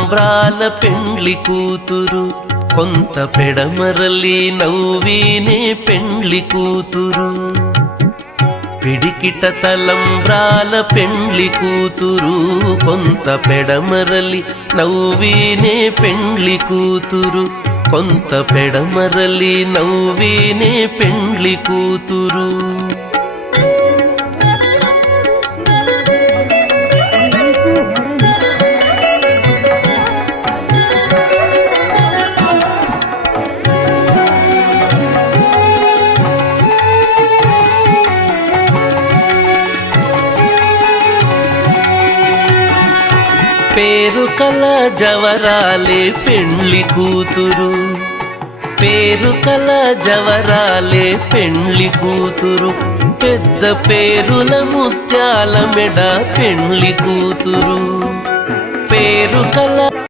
తలంబ్రాల పెండ్లి కూతురు, కొంత పెడమరలి నవ్వీనే పెండ్లి కూతురు. పిడికిట తలంబ్రాల పెండ్లి కూతురు, కొంత పెడమరలి నవ్వీనే పెండ్లి కూతురు. కొంత పెడమరలి నవ్వీనే పెండ్లి కూతురు. పేరు కల జవరాలే పెండ్లి కూతురు, పేరు కల జవరాలే పెండ్లి కూతురు. పెద్ద పేరుల ముత్యాల మెడ పెండ్లి కూతురు. పేరు కల